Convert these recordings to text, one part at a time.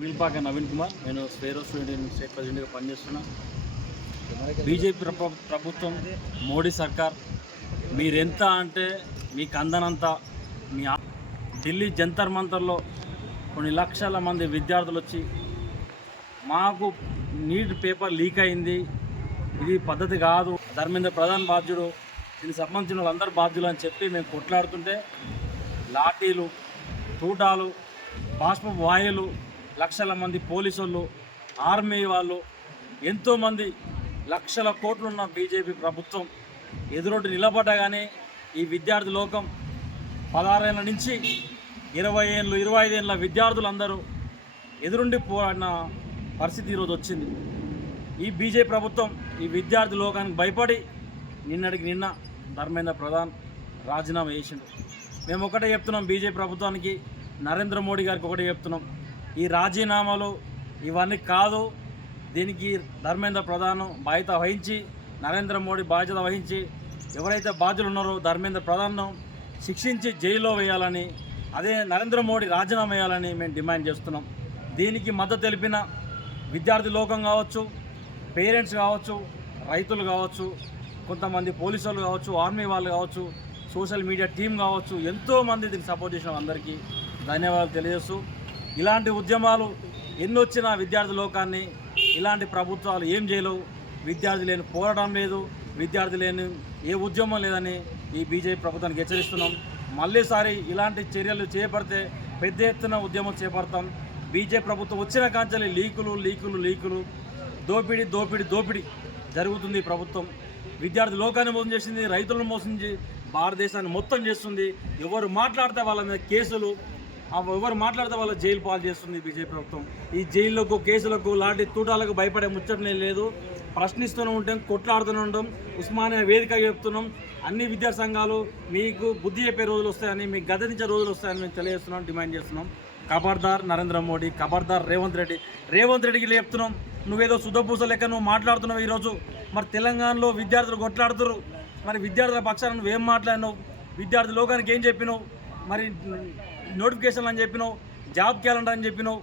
వీల్పాక నవీన్ కుమార్. నేను Swaero student state ప్రెసిడెంట్గా పనిచేస్తున్నా. బీజేపీ ప్రభుత్వం, మోడీ సర్కార్ మీరెంత అంటే మీకు అందనంత మీ ఢిల్లీ జంతర్ మంతర్లో కొన్ని లక్షల మంది విద్యార్థులు వచ్చి మాకు నీట్ పేపర్ లీక్ అయింది, ఇది పద్ధతి కాదు, ధర్మేంద్ర ప్రధాన్ బాధ్యుడు, దీనికి సంబంధించిన వాళ్ళందరూ బాధ్యులు అని చెప్పి మేము కొట్లాడుతుంటే లాఠీలు, తూటాలు, బాష్ప వాయులు, లక్షల మంది పోలీసులు, ఆర్మీ వాళ్ళు, ఎంతోమంది లక్షల కోట్లున్న బీజేపీ ప్రభుత్వం ఎదురొడ్డి నిలబడ్డగానే ఈ విద్యార్థి లోకం 16 ఏళ్ళ నుంచి 20 ఏళ్ళు 25 ఏళ్ళ విద్యార్థులందరూ ఎదురుండి పోరాడిన పరిస్థితి ఈరోజు వచ్చింది. ఈ బీజేపీ ప్రభుత్వం ఈ విద్యార్థి లోకానికి భయపడి నిన్నటికి నిన్న ధర్మేంద్ర ప్రధాన్ రాజీనామా చేసిండు. మేము ఒకటే చెప్తున్నాం, బీజేపీ ప్రభుత్వానికి, నరేంద్ర మోడీ గారికి ఒకటే చెప్తున్నాం, ఈ రాజీనామాలు ఇవన్నీ కాదు. దీనికి ధర్మేంద్ర ప్రధాన్ బాధ్యత వహించి, నరేంద్ర మోడీ బాధ్యత వహించి, ఎవరైతే బాధ్యులు ఉన్నారో ధర్మేంద్ర ప్రధాన్ను శిక్షించి జైల్లో వేయాలని, అదే నరేంద్ర మోడీ రాజీనామా వేయాలని మేము డిమాండ్ చేస్తున్నాం. దీనికి మద్దతు తెలిపిన విద్యార్థి లోకం కావచ్చు, పేరెంట్స్ కావచ్చు, రైతులు కావచ్చు, కొంతమంది పోలీసులు కావచ్చు, ఆర్మీ వాళ్ళు కావచ్చు, సోషల్ మీడియా టీం కావచ్చు, ఎంతోమంది దీనికి సపోర్ట్ చేసిన అందరికీ ధన్యవాదాలు తెలియజేస్తూ, ఇలాంటి ఉద్యమాలు ఎన్నొచ్చినా విద్యార్థి లోకాన్ని ఇలాంటి ప్రభుత్వాలు ఏం చేయలేవు. విద్యార్థి లేని పోరాటం లేదు, విద్యార్థి లేని ఏ ఉద్యమం లేదని ఈ బీజేపీ ప్రభుత్వానికి హెచ్చరిస్తున్నాం. మళ్ళీసారి ఇలాంటి చర్యలు చేపడితే పెద్ద ఎత్తున ఉద్యమం చేపడతాం. బీజేపీ ప్రభుత్వం వచ్చిన కాంచెల్లి లీకులు, దోపిడీ జరుగుతుంది. ప్రభుత్వం విద్యార్థి లోకాన్ని మోసం చేసింది, రైతులను మోసం చేసి భారతదేశాన్ని మొత్తం చేస్తుంది. ఎవరు మాట్లాడితే వాళ్ళ మీద కేసులు, ఎవరు మాట్లాడితే వాళ్ళ జైలు పాలు చేస్తుంది బీజేపీ ప్రభుత్వం. ఈ జైళ్ళకు, కేసులకు, లాంటి తూటాలకు భయపడే ముచ్చటనే లేదు. ప్రశ్నిస్తూనే ఉంటాం, కొట్లాడుతూనే ఉంటాం. ఉస్మానియా వేదిక చెప్తున్నాం, అన్ని విద్యా సంఘాలు మీకు బుద్ధి చెప్పే రోజులు వస్తాయని, మీకు గద్దెదించే రోజులు వస్తాయని మేము తెలియజేస్తున్నాం, డిమాండ్ చేస్తున్నాం. ఖబర్దార్ నరేంద్ర మోడీ, ఖబర్దార్ రేవంత్ రెడ్డికి చెప్తున్నాం, నువ్వేదో శుద్ధపూస లెక్క నువ్వు మాట్లాడుతున్నావు ఈరోజు. మరి తెలంగాణలో విద్యార్థులు కొట్లాడుతున్నారు, మరి విద్యార్థుల పక్షాన నువ్వేం మాట్లాడినావు? విద్యార్థి లోకానికి ఏం చెప్పినావు? మరి నోటిఫికేషన్లు అని చెప్పినావు, జాబ్ క్యాలెండర్ అని చెప్పినావు,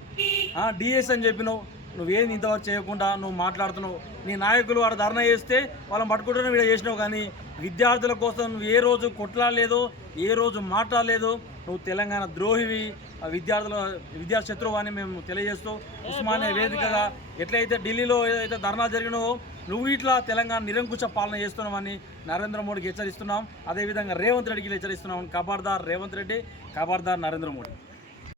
డిఎస్ అని చెప్పినావు. నువ్వేం ఇంతవరకు చేయకుండా నువ్వు మాట్లాడుతున్నావు. నీ నాయకులు వాడు ధర్నా చేస్తే వాళ్ళని పట్టుకుంటూనే వీడియో చేసినావు, కానీ విద్యార్థుల కోసం నువ్వు ఏ రోజు కొట్లాడలేదు, ఏ రోజు మాట్లాడలేదు. నువ్వు తెలంగాణ ద్రోహివి, విద్యార్థి శత్రువు అని మేము తెలియజేస్తూ, ఉస్మానియా వేదికగా ఎట్లయితే ఢిల్లీలో ఏదైతే ధర్నా జరిగినావో నువ్వు ఇట్లా తెలంగాణ నిరంకుశ పాలన చేస్తున్నామని నరేంద్ర మోడీకి హెచ్చరిస్తున్నాం. అదేవిధంగా రేవంత్ రెడ్డికి హెచ్చరిస్తున్నాం. ఖబర్దార్ రేవంత్ రెడ్డి, ఖబర్దార్ నరేంద్ర మోడీ.